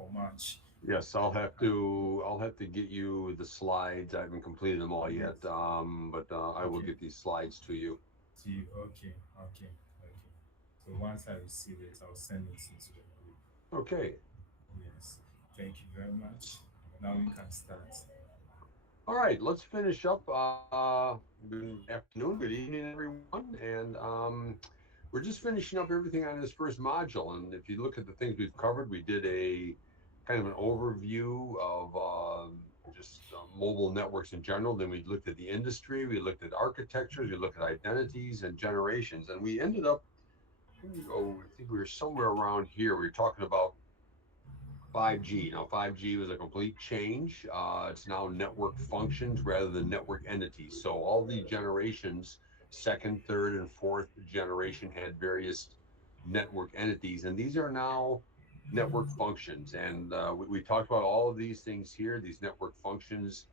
for March. Yes, I'll have to get you the slides. I haven't completed them all yet, Yes. but I will Okay. get these slides to you. To you. Okay. Okay. Okay. So once I receive it, I'll send it into the group. Okay. Yes. Thank you very much. Now we can start. All right, let's finish up. Good afternoon, good evening, everyone. And we're just finishing up everything on this first module. And if you look at the things we've covered, we did a kind of an overview of just mobile networks in general. Then we looked at the industry, we looked at architectures, we looked at identities and generations. And we ended up, where did we go? I think we were somewhere around here. We were talking about 5G. Now, 5G was a complete change. It's now network functions rather than network entities. So all the generations, second, third, and fourth generation, had various network entities, and these are now network functions. And we talked about all of these things here. These network functions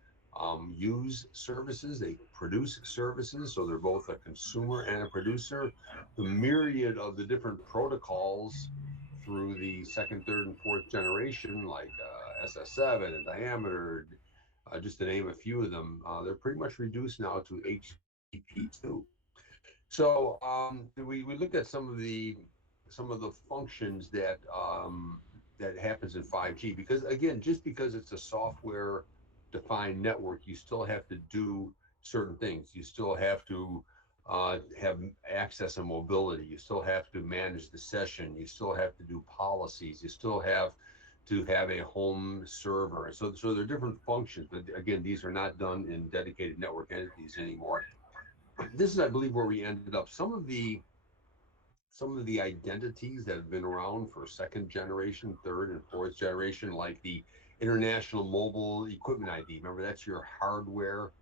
use services, they produce services. So they're both a consumer and a producer. The myriad of the different protocols through the second, third, and fourth generation, like SS7 and diameter, just to name a few of them, they're pretty much reduced now to HTTP2. So we looked at some of the functions that happens in 5G, because again, just because it's a software defined network, you still have to do certain things. You still have to have access and mobility. You still have to manage the session. You still have to do policies. You still have to have a home server. So there are different functions, but again, these are not done in dedicated network entities anymore. This is, I believe, where we ended up. Some of the identities that have been around for second generation, third, and fourth generation, like the International Mobile Equipment ID. Remember, that's your hardware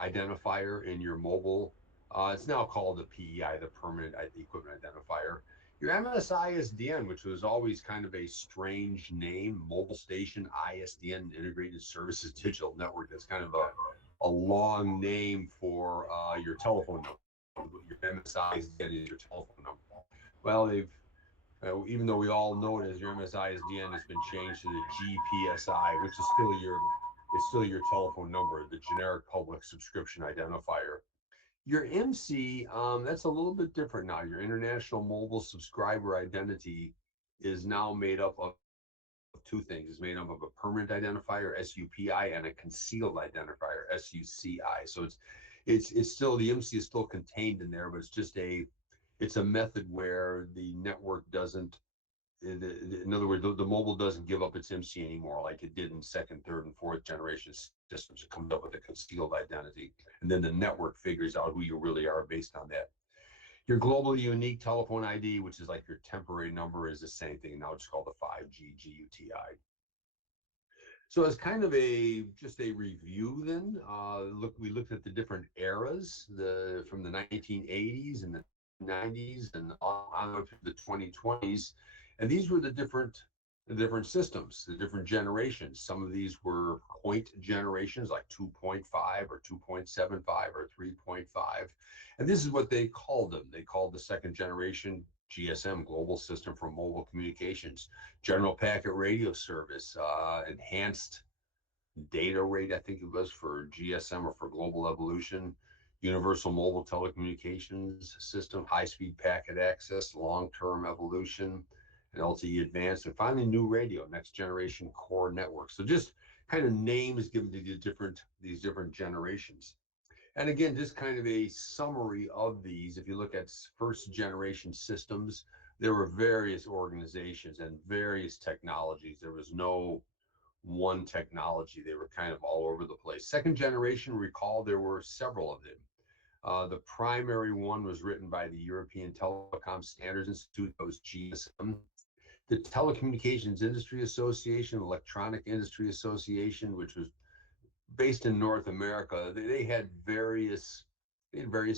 identifier in your mobile. It's now called the PEI, the Permanent Equipment Identifier. Your MSISDN, which was always kind of a strange name, Mobile Station ISDN, Integrated Services Digital Network. That's kind of a long name for your telephone number. Your MSISDN is your telephone number. Well, even though we all know it as your MSISDN, has been changed to the GPSI, which is still your telephone number, the generic public subscription identifier. Your MC, that's a little bit different now. Your International Mobile Subscriber Identity is now made up of two things. It's made up of a permanent identifier, SUPI, and a concealed identifier, SUCI. So it's still, the MC is still contained in there, but it's a method where the network doesn't, in other words, the mobile doesn't give up its MC anymore like it did in second, third, and fourth generation systems. It comes up with a concealed identity, and then the network figures out who you really are based on that. Your globally unique telephone ID, which is like your temporary number, is the same thing. Now it's called the 5G GUTI. So as kind of just a review, then we looked at the different eras, from the 1980s and the 90s and on up to the 2020s, and these were the different systems, the different generations. Some of these were point generations, like 2.5 or 2.75 or 3.5, and this is what they called them. They called the second generation GSM, Global System for Mobile Communications, General Packet Radio Service, Enhanced Data Rate, I think it was, for GSM or for Global Evolution, Universal Mobile Telecommunications System, High Speed Packet Access, Long Term Evolution, and LTE Advanced, and finally New Radio, Next Generation Core Network. So just kind of names given to these different generations. And again, just kind of a summary of these. If you look at first generation systems, there were various organizations and various technologies. There was no one technology. They were kind of all over the place. Second generation, recall, there were several of them. The primary one was written by the European Telecom Standards Institute, that was GSM. The Telecommunications Industry Association, Electronic Industry Association, which was based in North America, they had various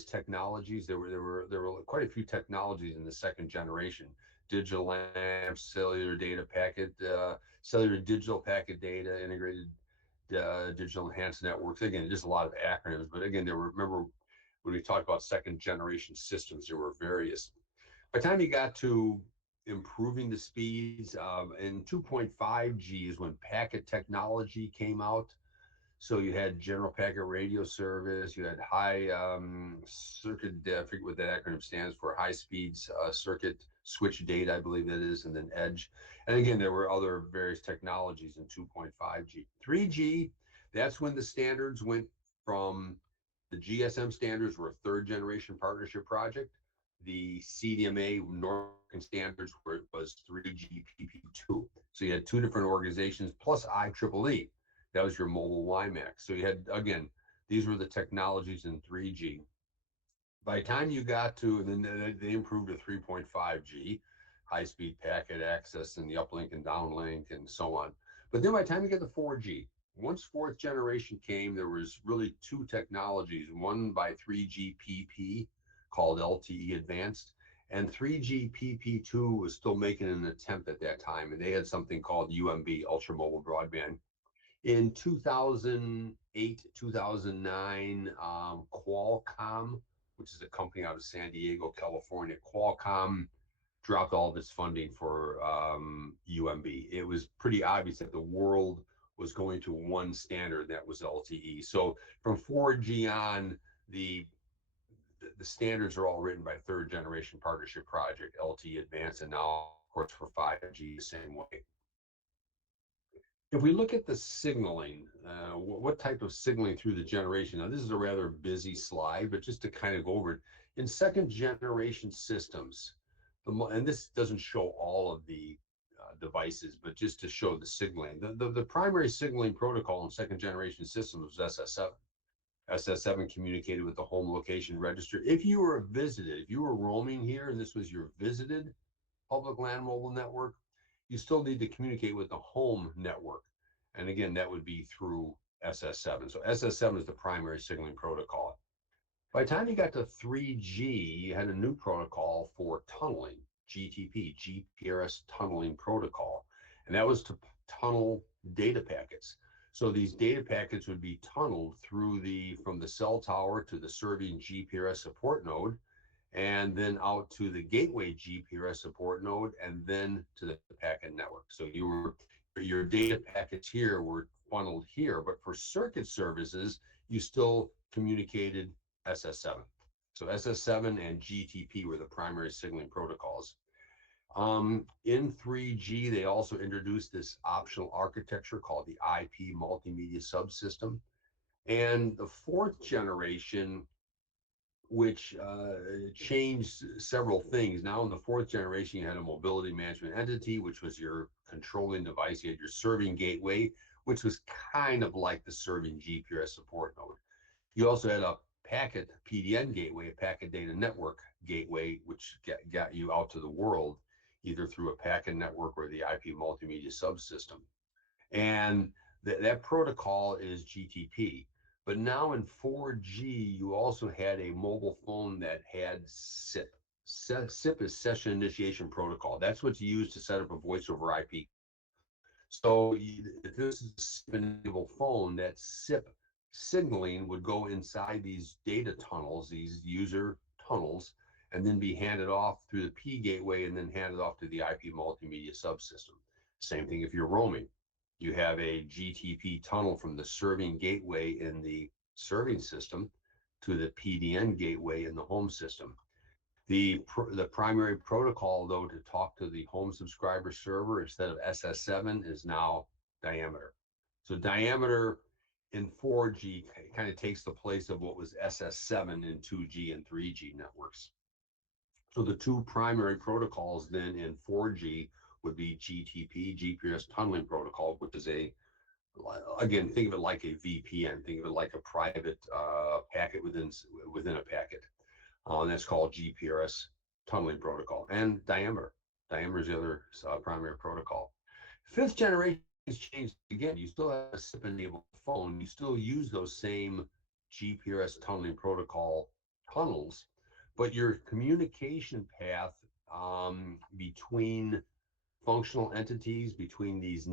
technologies. There were quite a few technologies in the second generation: digital lamps, cellular digital packet data, integrated digital enhanced networks. Again, just a lot of acronyms. But again, remember when we talked about second generation systems, there were various. By the time you got to improving the speeds. And 2.5G is when packet technology came out. So you had general packet radio service, you had high circuit, I forget what that acronym stands for, high speeds circuit switch data, I believe that is, and then edge. And again, there were other various technologies in 2.5G. 3G, that's when the standards went from the GSM standards were a third generation partnership project. The CDMA North American standards was 3GPP2. So you had two different organizations plus IEEE. That was your mobile WiMAX. So you had, again, these were the technologies in 3G. By the time you got to, and then they improved to 3.5G, high speed packet access and the uplink and downlink and so on. But then by the time you get to 4G, once fourth generation came, there was really two technologies, one by 3GPP called LTE Advanced, and 3GPP2 was still making an attempt at that time. And they had something called UMB, Ultra Mobile Broadband. In 2008, 2009, Qualcomm, which is a company out of San Diego, California, Qualcomm dropped all of its funding for UMB. It was pretty obvious that the world was going to one standard, that was LTE. So from 4G on, the the standards are all written by third generation partnership project, LTE Advanced, and now, of course, for 5G the same way. If we look at the signaling, what type of signaling through the generation? Now, this is a rather busy slide, but just to kind of go over it, in second generation systems, and this doesn't show all of the devices, but just to show the signaling, the primary signaling protocol in second generation systems was SS7. SS7 communicated with the home location register. If you were visited, if you were roaming here and this was your visited public land mobile network, you still need to communicate with the home network. And again, that would be through SS7. So SS7 is the primary signaling protocol. By the time you got to 3G, you had a new protocol for tunneling, GTP, GPRS tunneling protocol. And that was to tunnel data packets. So these data packets would be tunneled through from the cell tower to the serving GPRS support node, and then out to the gateway GPRS support node, and then to the packet network. So your data packets here were funneled here, but for circuit services, you still communicated SS7. So SS7 and GTP were the primary signaling protocols. In 3G, they also introduced this optional architecture called the IP multimedia subsystem. And the fourth generation, which changed several things. Now, in the fourth generation, you had a mobility management entity, which was your controlling device. You had your serving gateway, which was kind of like the serving GPRS support node. You also had a packet PDN gateway, a packet data network gateway, which got you out to the world, either through a packet network or the IP multimedia subsystem. And that protocol is GTP. But now in 4G, you also had a mobile phone that had SIP. SIP is Session Initiation Protocol. That's what's used to set up a voice over IP call. So if this is a SIP-enabled phone, that SIP signaling would go inside these data tunnels, these user tunnels, and then be handed off through the P gateway and then handed off to the IP multimedia subsystem. Same thing if you're roaming. You have a GTP tunnel from the serving gateway in the serving system to the PDN gateway in the home system. The primary protocol, though, to talk to the home subscriber server instead of SS7 is now diameter. So diameter in 4G kind of takes the place of what was SS7 in 2G and 3G networks. So the two primary protocols then in 4G would be GTP, GPS tunneling protocol, which is again, think of it like a VPN, think of it like a private packet within a packet. And that's called GPRS tunneling protocol. And diameter. Diameter is the other primary protocol. Fifth generation has changed again. You still have a SIP-enabled phone. You still use those same GPRS tunneling protocol tunnels, but your communication path between functional entities, between these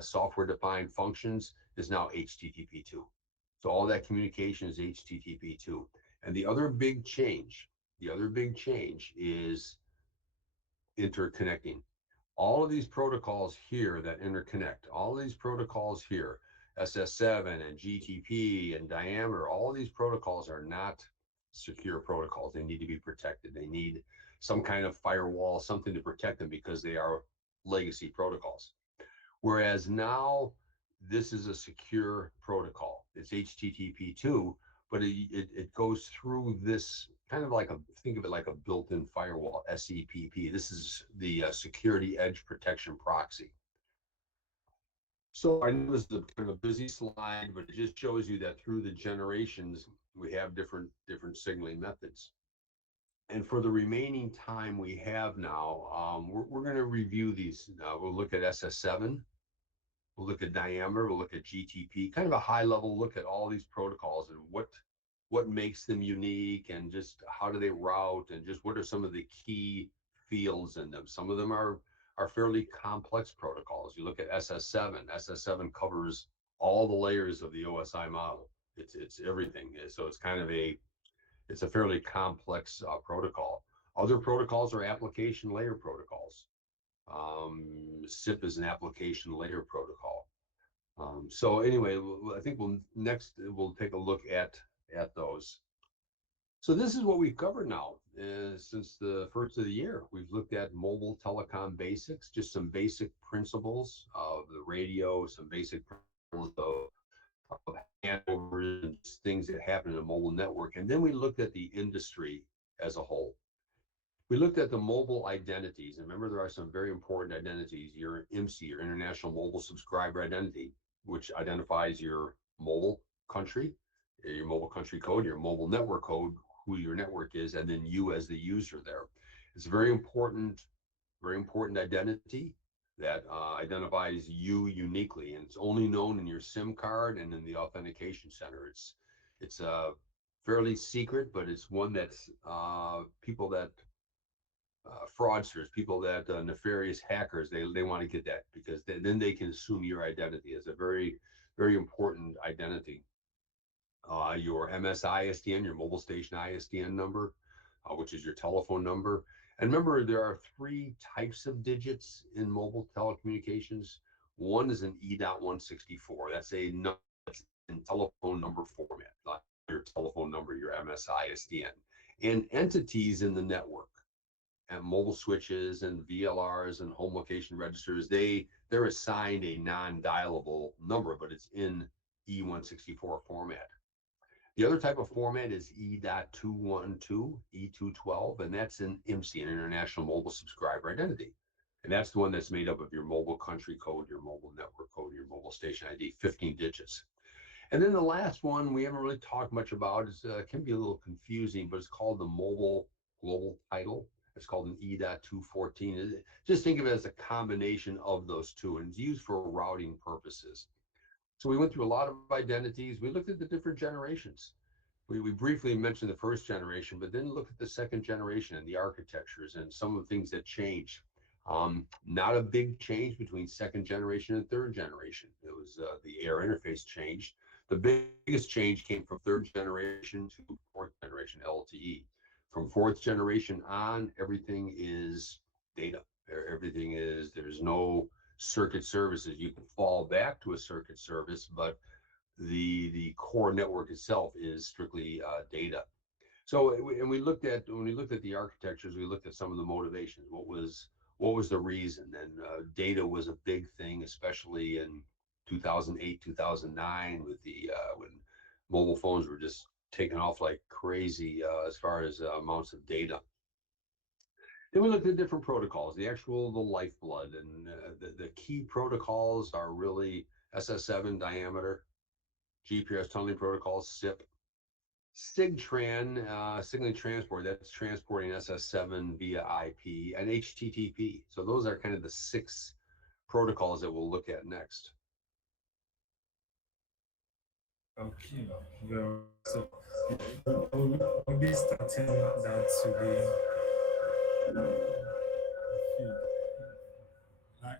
software-defined functions, is now HTTP2. So all that communication is HTTP2. And the other big change is interconnecting. All of these protocols here that interconnect, all of these protocols here, SS7 and GTP and diameter, all of these protocols are not secure protocols. They need to be protected. They need some kind of firewall, something to protect them because they are legacy protocols. Whereas now this is a secure protocol. It's HTTP2, but it goes through this kind of like think of it like a built-in firewall, SEPP. This is the security edge protection proxy. So I know this is a kind of a busy slide, but it just shows you that through the generations, we have different signaling methods. And for the remaining time we have now, we're going to review these. We'll look at SS7. We'll look at diameter, we'll look at GTP, kind of a high level look at all these protocols and what makes them unique and just how do they route and just what are some of the key fields in them. Some of them are fairly complex protocols. You look at SS7. SS7 covers all the layers of the OSI model. It's everything. So it's kind of it's a fairly complex protocol. Other protocols are application layer protocols. SIP is an application layer protocol. So anyway, I think we'll take a look at those. So this is what we've covered now since the first of the year. We've looked at mobile telecom basics, just some basic principles of the radio, some basic principles of handovers and things that happen in a mobile network. And then we looked at the industry as a whole. We looked at the mobile identities. And remember, there are some very important identities. Your IMSI, your International Mobile Subscriber Identity, which identifies your mobile country, your mobile country code, your mobile network code, who your network is, and then you as the user there. It's a very important identity that identifies you uniquely, and it's only known in your SIM card and in the authentication center. It's fairly secret, but it's one that's people that fraudsters, people that nefarious hackers, they want to get that because then they can assume your identity as a very important identity. Your MSISDN, your mobile station ISDN number, which is your telephone number. And remember, there are three types of digits in mobile telecommunications. One is an E.164. That's a number that's in telephone number format, like your telephone number, your MSISDN. And entities in the network and mobile switches and VLRs and home location registers, they're assigned a non-dialable number, but it's in E.164 format. The other type of format is E.212, E212, and that's an IMSI, an International Mobile Subscriber Identity. And that's the one that's made up of your mobile country code, your mobile network code, your mobile station ID, 15 digits. And then the last one we haven't really talked much about is can be a little confusing, but it's called the mobile global title. It's called an E.214. Just think of it as a combination of those two, and it's used for routing purposes. So we went through a lot of identities. We looked at the different generations. We briefly mentioned the first generation, but then look at the second generation and the architectures and some of the things that changed. Not a big change between second generation and third generation. It was the air interface changed. The biggest change came from third generation to fourth generation LTE. From fourth generation on, everything is data. Everything is, there's no circuit services. You can fall back to a circuit service, but the core network itself is strictly data. So, and we looked at when we looked at the architectures, we looked at some of the motivations. What was the reason? And data was a big thing, especially in 2008, 2009, with the when mobile phones were just taking off like crazy as far as amounts of data. Then we looked at different protocols, the lifeblood, and the key protocols are really SS7 diameter, GPS tunneling protocols, SIP, SIGTRAN, signaling transport, that's transporting SS7 via IP, and HTTP. So those are kind of the six protocols that we'll look at next. Okay, well, so we'll be starting that today. Like,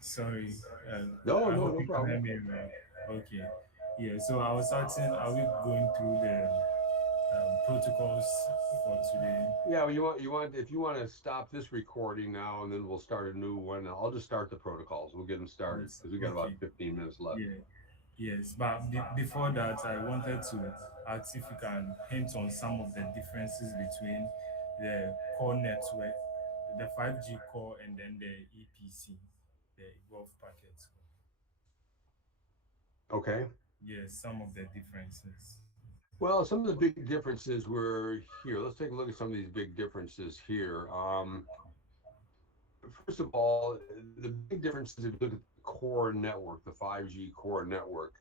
sorry, No, I no, hope no you can hear problem. me well. Okay. Yeah. So I was asking, are we going through the protocols for today? Yeah, well, you want if you want to stop this recording now, and then we'll start a new one. I'll just start the protocols. We'll get them started because we got about Okay. 15 minutes left. Yeah. Yes. But before that, I wanted to ask if you can hint on some of the differences between the core network, the 5G core, and then the EPC, the Evolved Packet. Okay. Yes, some of the differences. Well, some of the big differences were here. Let's take a look at some of these big differences here. First of all, the big difference is if you look at the core network, the 5G core network,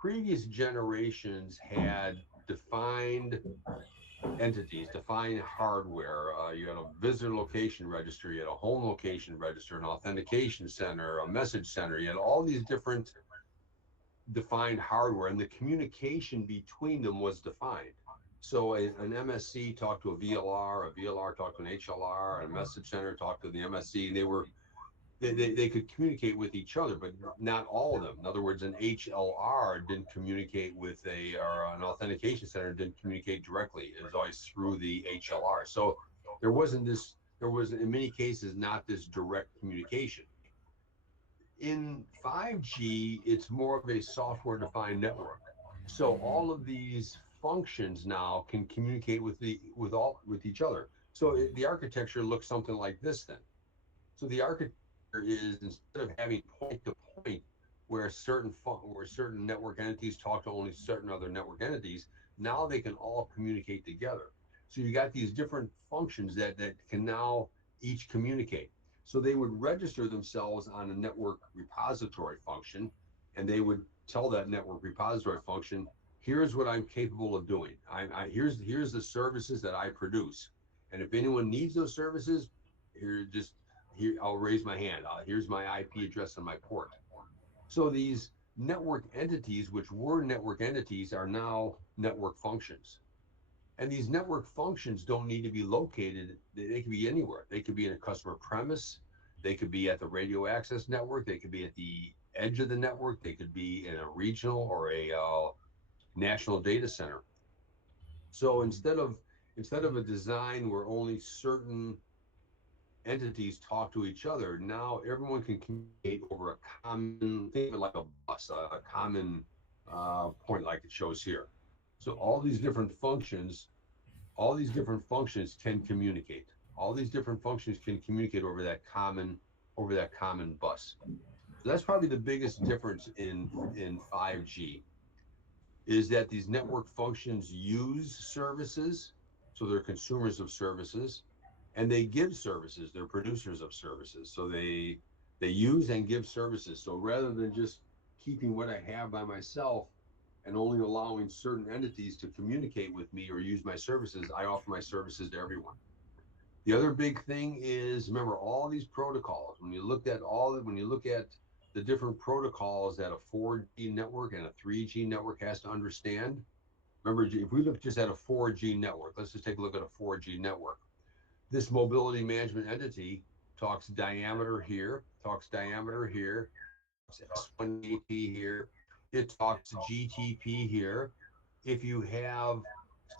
previous generations had defined entities, defined hardware. You had a visitor location register, you had a home location register, an authentication center, a message center. You had all these different defined hardware, and the communication between them was defined. So an MSC talked to a VLR talked to an HLR, and a message center talked to the MSC, and they could communicate with each other, but not all of them. In other words, an HLR didn't communicate with or an authentication center didn't communicate directly. It was always through the HLR. So there was in many cases not this direct communication. In 5G, it's more of a software defined network. So all of these functions now can communicate with each other. So the architecture looks something like this then. So the architecture is, instead of having point to point where certain network entities talk to only certain other network entities, now they can all communicate together. So you got these different functions that can now each communicate. So they would register themselves on a network repository function, and they would tell that network repository function, here's what I'm capable of doing. Here's the services that I produce. And if anyone needs those services, here just here I'll raise my hand. Here's my IP address and my port. So these network entities, which were network entities, are now network functions. And these network functions don't need to be located. They can be anywhere. They could be in a customer premise. They could be at the radio access network. They could be at the edge of the network. They could be in a regional or a national data center. So instead of a design where only certain entities talk to each other, now everyone can communicate over a common, think of it like a bus, a common point like it shows here. So all these different functions can communicate. All these different functions can communicate over that common bus. So that's probably the biggest difference in 5G is that these network functions use services, so they're consumers of services, and they give services, they're producers of services. So they use and give services. So rather than just keeping what I have by myself and only allowing certain entities to communicate with me or use my services, I offer my services to everyone. The other big thing is, remember, all these protocols. When you look at the different protocols that a 4G network and a 3G network has to understand. Remember, if we look just at a 4G network, let's just take a look at a 4G network. This mobility management entity talks diameter here, talks S1AP here, it talks GTP here. If you have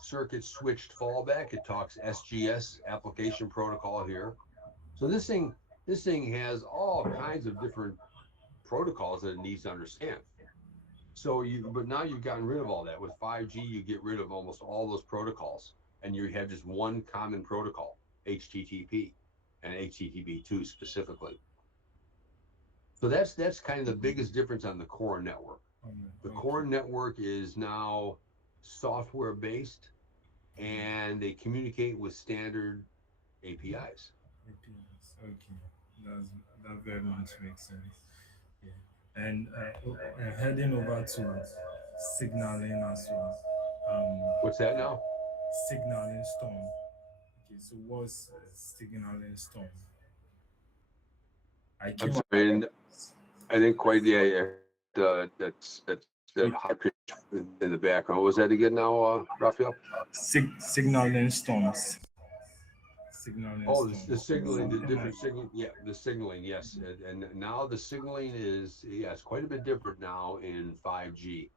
circuit switched fallback, it talks SGS application protocol here. So this thing has all kinds of different protocols that it needs to understand. But now you've gotten rid of all that. With 5G, you get rid of almost all those protocols, and you have just one common protocol, HTTP, and HTTP2 specifically. So that's kind of the biggest difference on the core network. The core Okay. network is now software based, and they communicate with standard APIs. APIs. Okay. That's, that very much makes sense. Yeah. And heading over to signaling as well. What's that now? Signaling storm. Okay, so what's signaling storm? I I'm came sorry, across and I didn't quite. Yeah, I heard that's that with high pitch in the background. What was that again now, Raphael? signaling storms. signaling Oh, the storm, signaling, the something different like that. signaling, yeah, the signaling, yes, and now the signaling is, yeah, it's quite a bit different now in 5G.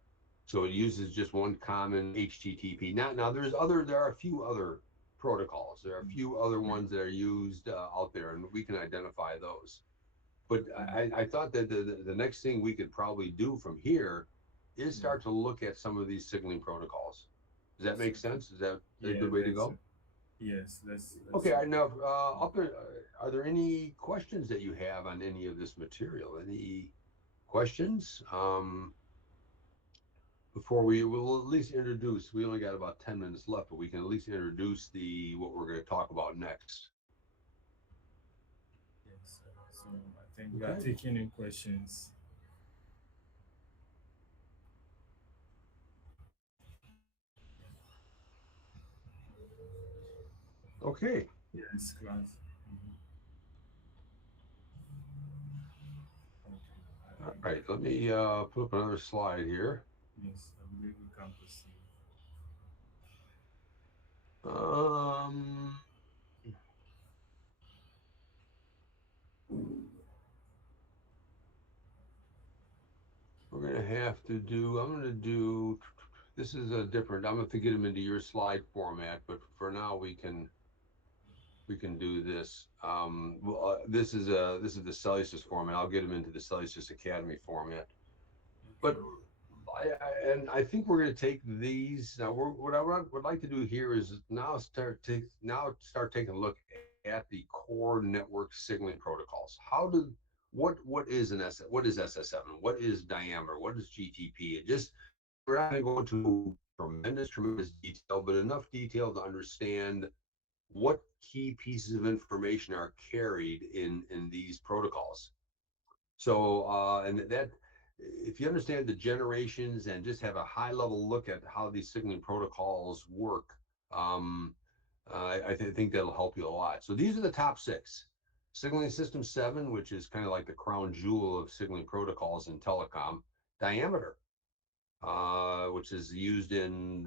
So it uses just one common HTTP. Now there are a few other protocols. There are a few other ones that are used out there, and we can identify those. But I thought that the next thing we could probably do from here is Yeah. start to look at some of these signaling protocols. Does that make Okay. sense? Is that a Yeah. good way to go? Yes. Let's Okay, do I know. that. Up there, are there any questions that you have on any of this material? Any questions? Before we will at least introduce, we only got about 10 minutes left, but we can at least introduce the what we're going to talk about next. Yes. So I think we are Okay. taking in questions. Okay. Yes, class. Okay. I All think right. Let me put up another slide here. yes. I believe we can proceed. Um, we're going to have to do, I'm going to do, this is a different, I'm going to have to get them into your slide format, but for now we can do this. This is the Celsius format. I'll get them into the Celsius Academy format. But Okay. and I think we're going to take these now. What I would like to do here is now start taking a look at the core network signaling protocols. What is what is SS7? What is diameter? What is GTP? It just we're not going to go into tremendous detail, but enough detail to understand what key pieces of information are carried in these protocols. So, and that, if you understand the generations and just have a high level look at how these signaling protocols work, think that'll help you a lot. So these are the top six. Signaling System 7, which is kind of like the crown jewel of signaling protocols in telecom. Diameter, which is used in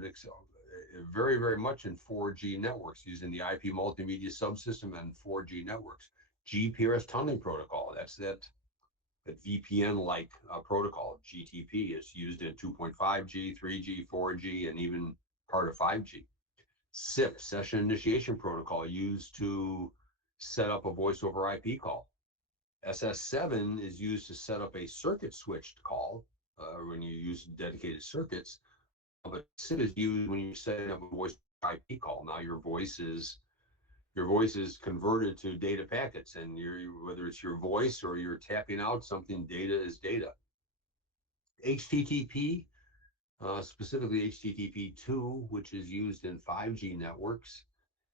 very much in 4G networks, using the IP multimedia subsystem and 4G networks. GPRS tunneling protocol, that's that VPN-like protocol. GTP is used in 2.5G, 3G, 4G, and even part of 5G. SIP, Session Initiation Protocol, used to set up a voice over IP call. SS7 is used to set up a circuit switched call when you use dedicated circuits. But SIP is used when you're setting up a voice IP call. Now your voice is converted to data packets, and whether it's your voice or you're tapping out something, data is data. HTTP, specifically HTTP2, which is used in 5G networks.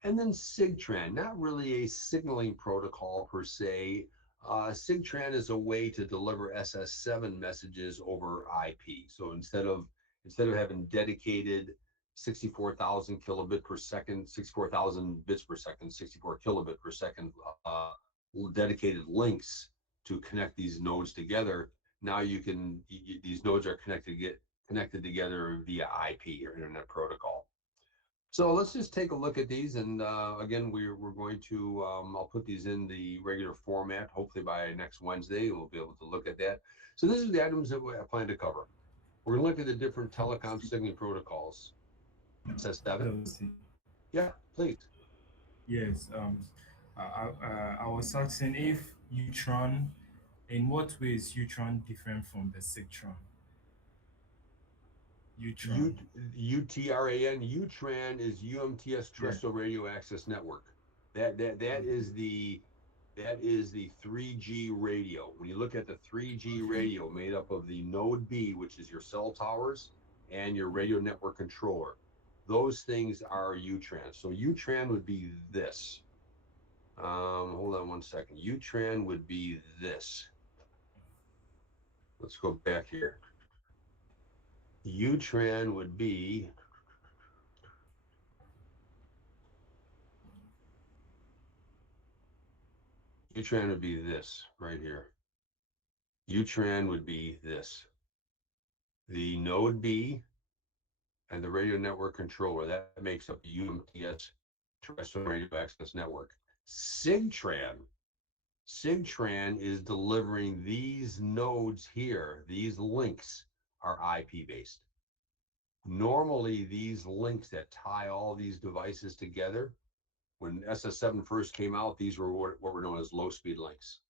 And then SIGTRAN, not really a signaling protocol per se. SIGTRAN is a way to deliver SS7 messages over IP. So instead of having dedicated 64,000 kilobit per second, 64,000 bits per second, 64 kilobit per second dedicated links to connect these nodes together, now these nodes are connected together via IP or Internet Protocol. So let's just take a look at these, and again, we're going to I'll put these in the regular format. Hopefully by next Wednesday, we'll be able to look at that. So this is the items that I plan to cover. We're going to look at the different telecom signaling protocols. SS7. LC. Yeah, please. Yes. I was asking if Utron, in what way is Utron different from the Citron? U Utron. UTRAN. UTRAN is UMTS Yeah. Terrestrial Radio Access Network. That Okay. is the 3G radio. When you look at the 3G Okay. radio made up of the node B, which is your cell towers, and your radio network controller, those things are UTRAN. So UTRAN would be this. Hold on one second. UTRAN would be this. Let's go back here. UTRAN would be UTRAN would be this right here. UTRAN would be this. The node B and the radio network controller, that makes up UMTS terrestrial radio access network. SIGTRAN, SIGTRAN is delivering these nodes here. These links are IP based. Normally, these links that tie all these devices together, when SS7 first came out, these were what were known as low speed links.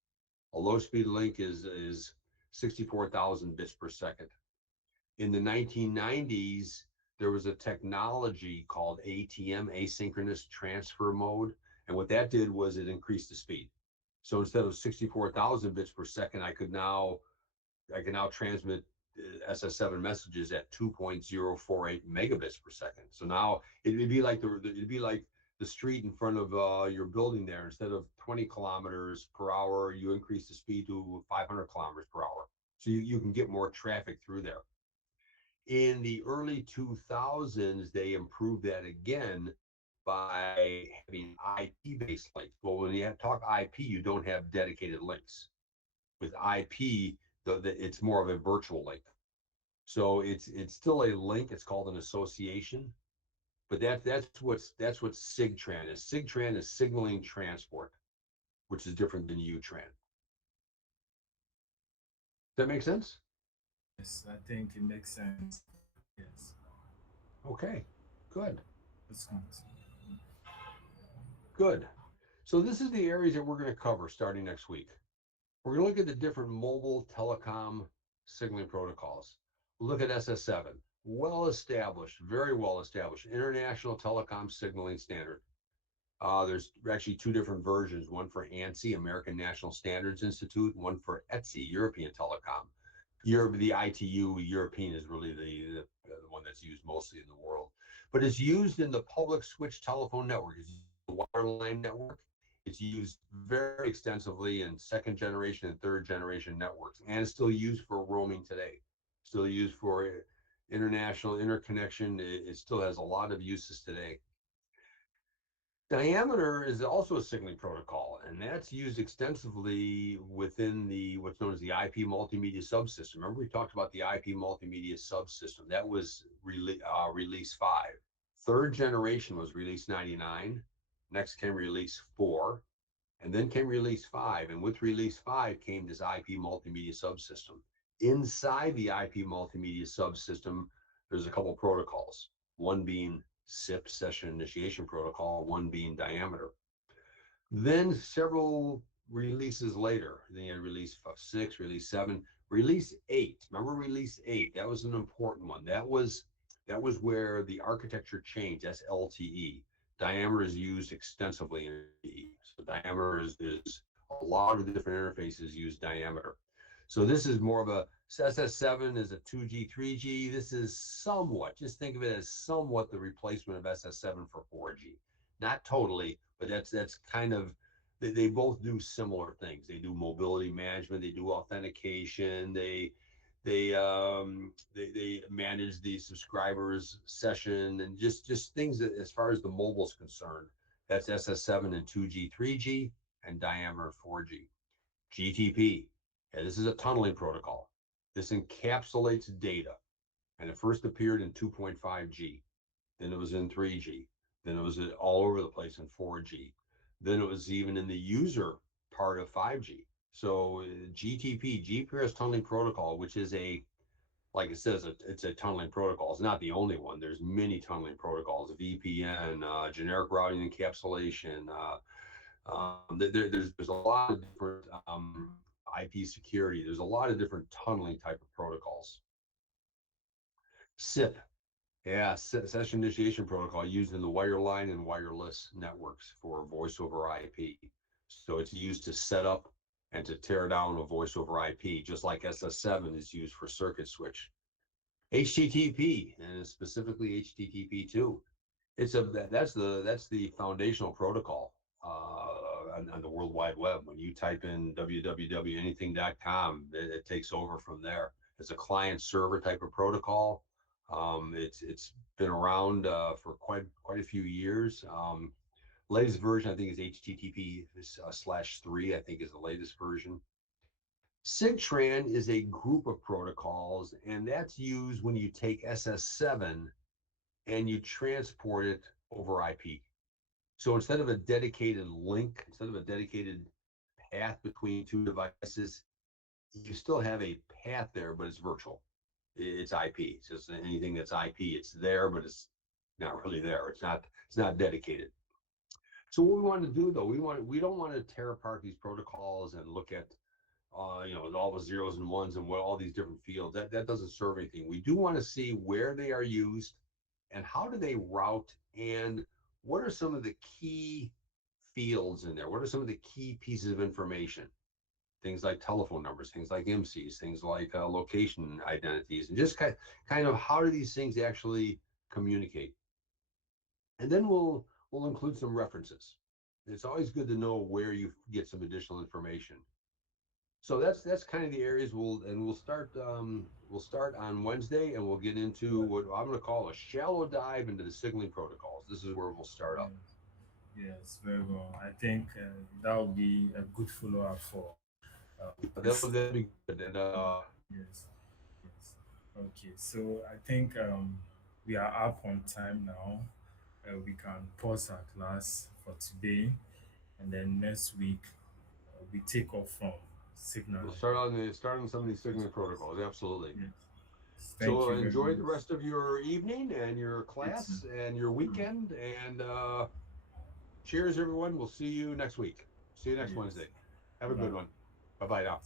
A low speed link is 64,000 bits per second. In the 1990s, there was a technology called ATM, asynchronous transfer mode. And what that did was it increased the speed. So instead of 64,000 bits per second, I can now transmit SS7 messages at 2.048 megabits per second. So now it'd be like the street in front of your building there. Instead of 20 kilometers per hour, you increase the speed to 500 kilometers per hour. So you can get more traffic through there. In the early 2000s, they improved that again by having IP-based links. Well, when you talk IP, you don't have dedicated links. With IP, it's more of a virtual link. So it's still a link. It's called an association, but that's what SIGTRAN is. SIGTRAN is signaling transport, which is different than UTRAN. Does that make sense? Yes, I think it makes sense. Yes, Okay, good, that's good. good. So this is the areas that we're going to cover starting next week. We're going to look at the different mobile telecom signaling protocols. We'll look at SS7, well established, very well established international telecom signaling standard. There's actually two different versions, one for ANSI, American National Standards Institute, and one for ETSI, European Telecom. The ITU European is really the one that's used mostly in the world. But it's used in the public switch telephone network. It's used in the wireline network. It's used very extensively in second generation and third generation networks, and it's still used for roaming today. Still used for international interconnection. It still has a lot of uses today. Diameter is also a signaling protocol, and that's used extensively within the what's known as the IP multimedia subsystem. Remember, we talked about the IP multimedia subsystem. That was release 5. Third generation was release 99. Next came release 4, and then came release 5. And with release 5 came this IP multimedia subsystem. Inside the IP multimedia subsystem, there's a couple of protocols, one being SIP, session initiation protocol, one being diameter. Then several releases later, then you had release 6, release 7, release 8. Remember release 8? That was an important one. That was where the architecture changed. That's LTE. Diameter is used extensively in LTE. So diameter is a lot of different interfaces use diameter. So this is more of a SS7 is a 2G, 3G. This is somewhat, just think of it as somewhat the replacement of SS7 for 4G. Not totally, but that's kind of they both do similar things. They do mobility management, they do authentication, they manage the subscribers session and just things that as far as the mobile is concerned. That's SS7 and 2G, 3G, and diameter 4G. GTP. Yeah, this is a tunneling protocol. This encapsulates data, and it first appeared in 2.5G. Then it was in 3G. Then it was all over the place in 4G. Then it was even in the user part of 5G. So GTP, GPS tunneling protocol, which is like it says, it's a tunneling protocol. It's not the only one. There's many tunneling protocols, VPN, generic routing encapsulation. There's a lot of different IP security. There's a lot of different tunneling type of protocols. SIP, yeah, session initiation protocol used in the wireline and wireless networks for voice over IP. So it's used to set up and to tear down a voice over IP, just like SS7 is used for circuit switch. HTTP, and specifically HTTP2. That's the foundational protocol on the World Wide Web. When you type in www.anything.com, it takes over from there. It's a client server type of protocol. It's been around for quite a few years. Latest version I think is HTTP /3. I think is the latest version. SIGTRAN is a group of protocols, and that's used when you take SS7 and you transport it over IP. So instead of a dedicated link, instead of a dedicated path between two devices, you still have a path there, but it's virtual. It's IP. It's just anything that's IP. It's there, but it's not really there. It's not dedicated. So what we want to do though, we don't want to tear apart these protocols and look at all the zeros and ones and what all these different fields. That doesn't serve anything. We do want to see where they are used and how do they route and what are some of the key fields in there? What are some of the key pieces of information? Things like telephone numbers, things like MCs, things like location identities, and just kind of how do these things actually communicate? And then we'll include some references. It's always good to know where you get some additional information. So that's kind of the areas we'll start on Wednesday and we'll get into what I'm going to call a shallow dive into the signaling protocols. This is where we'll start Yeah. up. Yes, very well. I think that would be a good follow up for That'll this. that'll be good. And Yes, yes. Okay, so I think we are up on time now. We can pause our class for today, and then next week we take off from we'll signaling. start on some of these signaling Protocols. protocols. Absolutely. Yes. Thank So you very enjoy the much. rest of your evening and your It's class and your weekend. And cheers, everyone. We'll see you next week. See you next yes. Wednesday. Have a good Bye. one. Bye bye now.